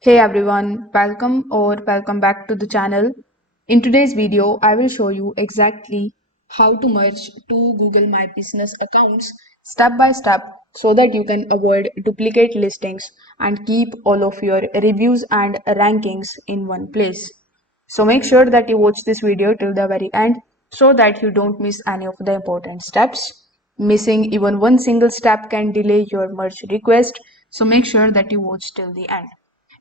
Hey everyone, welcome back to the channel. In today's video, I will show you exactly how to merge two Google My Business accounts step by step so that you can avoid duplicate listings and keep all of your reviews and rankings in one place. So make sure that you watch this video till the very end so that you don't miss any of the important steps. Missing even one single step can delay your merge request, so make sure that you watch till the end.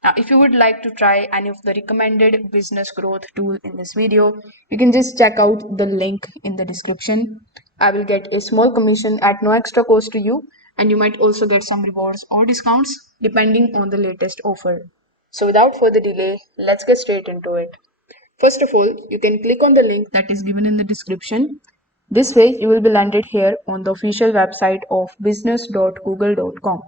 Now, if you would like to try any of the recommended business growth tool in this video, you can just check out the link in the description. I will get a small commission at no extra cost to you, and you might also get some rewards or discounts depending on the latest offer. So without further delay, let's get straight into it. First of all, you can click on the link that is given in the description. This way, you will be landed here on the official website of business.google.com.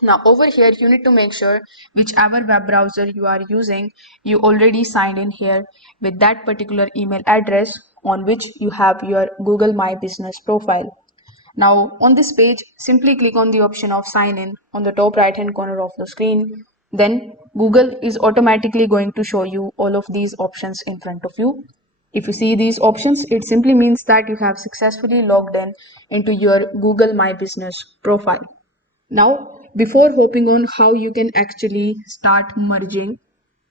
Now over here, you need to make sure whichever web browser you are using, you already signed in here with that particular email address on which you have your Google My Business profile. Now on this page, simply click on the option of sign in on the top right hand corner of the screen. Then Google is automatically going to show you all of these options in front of you. If you see these options, it simply means that you have successfully logged in into your Google My Business profile. Now, before hopping on how you can actually start merging,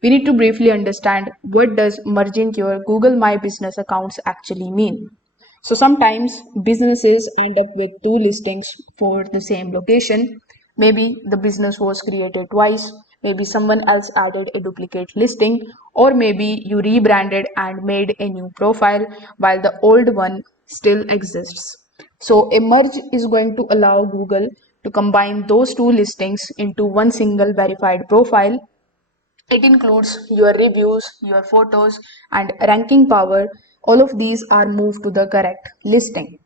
we need to briefly understand what does merging your Google My Business accounts actually mean. So sometimes businesses end up with two listings for the same location. Maybe the business was created twice, maybe someone else added a duplicate listing, or maybe you rebranded and made a new profile while the old one still exists. So a merge is going to allow Google to combine those two listings into one single verified profile. It includes your reviews, your photos, and ranking power. All of these are moved to the correct listing.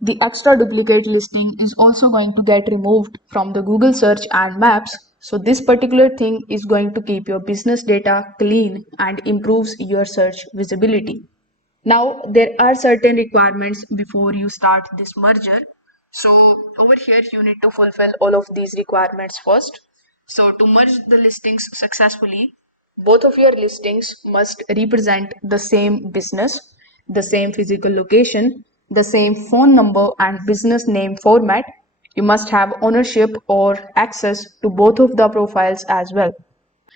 The extra duplicate listing is also going to get removed from the Google search and maps. So this particular thing is going to keep your business data clean and improves your search visibility. Now, there are certain requirements before you start this merger. So, over here, you need to fulfill all of these requirements first. So, to merge the listings successfully, both of your listings must represent the same business, the same physical location, the same phone number and business name format. You must have ownership or access to both of the profiles as well.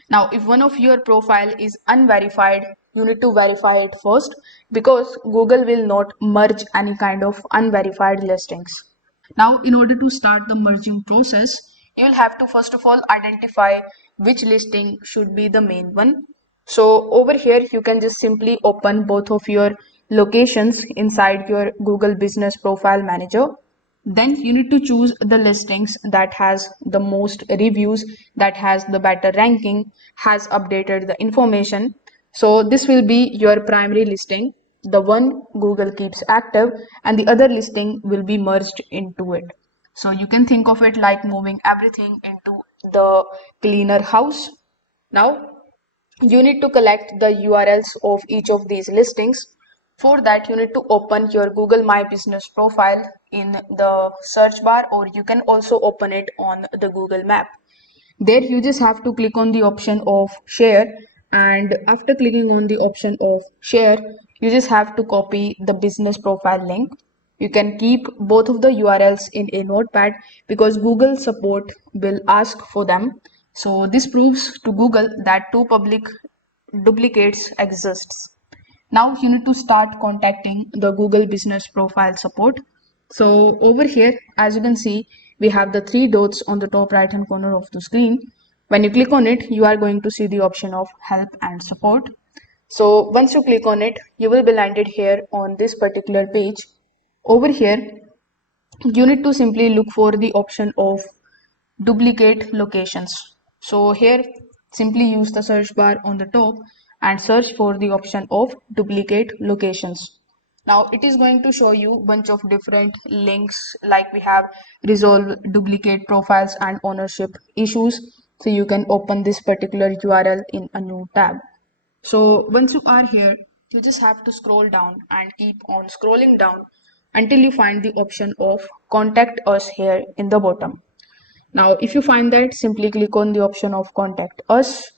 Now, if one of your profile is unverified, you need to verify it first because Google will not merge any kind of unverified listings. Now, in order to start the merging process, you will have to first of all identify which listing should be the main one. So over here, you can just simply open both of your locations inside your Google Business Profile Manager. Then you need to choose the listings that has the most reviews, that has the better ranking, has updated the information. So this will be your primary listing, the one Google keeps active, and the other listing will be merged into it. So you can think of it like moving everything into the cleaner house. Now you need to collect the URLs of each of these listings. For that, you need to open your Google My Business profile in the search bar, or you can also open it on the Google Map. There, you just have to click on the option of share, and after clicking on the option of share, you just have to copy the business profile link. You can keep both of the URLs in a notepad because Google support will ask for them. So this proves to Google that two public duplicates exists. Now you need to start contacting the Google Business Profile support. So over here, as you can see, we have the three dots on the top right hand corner of the screen. When you click on it, you are going to see the option of help and support. So once you click on it, you will be landed here on this particular page. Over here, you need to simply look for the option of duplicate locations. So here, simply use the search bar on the top and search for the option of duplicate locations. Now it is going to show you a bunch of different links, like we have resolve duplicate profiles and ownership issues. So you can open this particular URL in a new tab. So once you are here, you just have to scroll down and keep on scrolling down until you find the option of contact us here in the bottom. Now, if you find that, simply click on the option of contact us.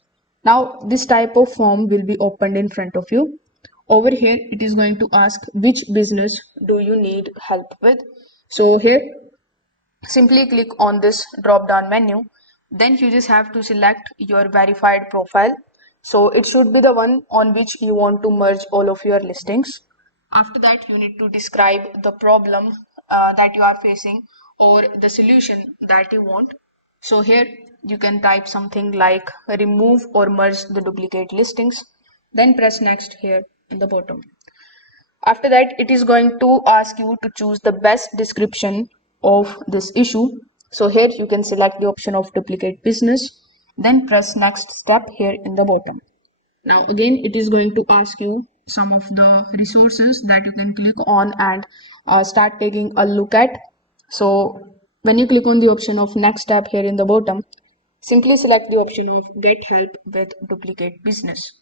Now, this type of form will be opened in front of you. Over here, it is going to ask which business do you need help with. So here, simply click on this drop down menu. Then you just have to select your verified profile. So it should be the one on which you want to merge all of your listings. After that, you need to describe the problem that you are facing or the solution that you want. So here you can type something like remove or merge the duplicate listings. Then press next here in the bottom. After that, it is going to ask you to choose the best description of this issue. So here you can select the option of duplicate business, then press next step here in the bottom. Now again, it is going to ask you some of the resources that you can click on and start taking a look at. So when you click on the option of next step here in the bottom, simply select the option of get help with duplicate business.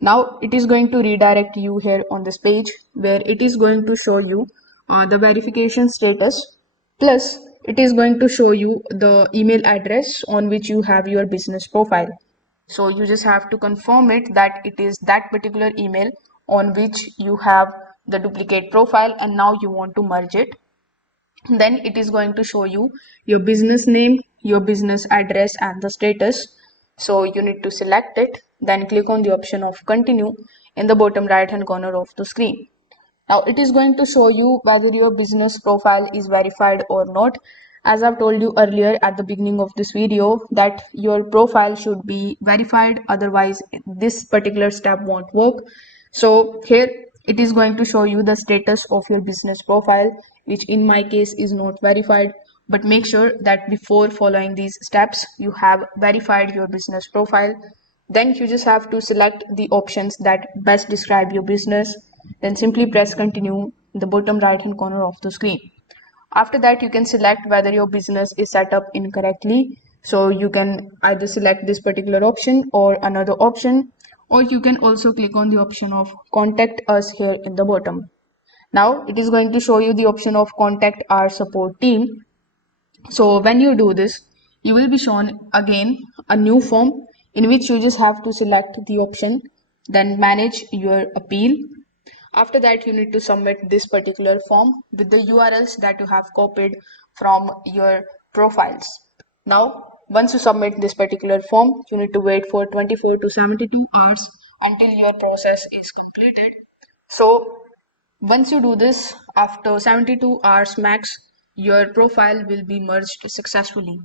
Now it is going to redirect you here on this page where it is going to show you the verification status, plus it is going to show you the email address on which you have your business profile. So you just have to confirm it that it is that particular email on which you have the duplicate profile and now you want to merge it. Then it is going to show you your business name, your business address and the status. So you need to select it, then click on the option of continue in the bottom right hand corner of the screen. Now it is going to show you whether your business profile is verified or not. As I've told you earlier at the beginning of this video that your profile should be verified, otherwise this particular step won't work. So here it is going to show you the status of your business profile, which in my case is not verified. But make sure that before following these steps, you have verified your business profile. Then you just have to select the options that best describe your business. Then simply press continue in the bottom right hand corner of the screen. After that, you can select whether your business is set up incorrectly. So you can either select this particular option or another option, or you can also click on the option of contact us here in the bottom. Now it is going to show you the option of contact our support team. So when you do this, you will be shown again a new form in which you just have to select the option, then manage your appeal. After that, you need to submit this particular form with the URLs that you have copied from your profiles. Now, once you submit this particular form, you need to wait for 24 to 72 hours until your process is completed. So once you do this, after 72 hours max, your profile will be merged successfully.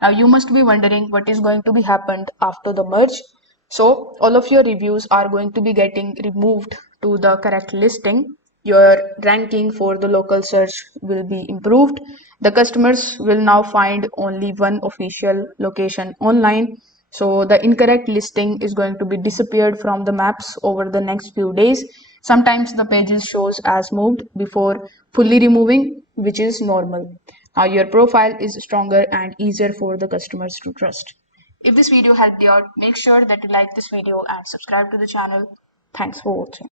Now you must be wondering what is going to be happened after the merge. So all of your reviews are going to be getting removed to the correct listing. Your ranking for the local search will be improved. The customers will now find only one official location online. So the incorrect listing is going to be disappeared from the maps over the next few days. Sometimes the pages shows as moved before fully removing, which is normal. Now your profile is stronger and easier for the customers to trust. If this video helped you out, make sure that you like this video and subscribe to the channel. Thanks for watching.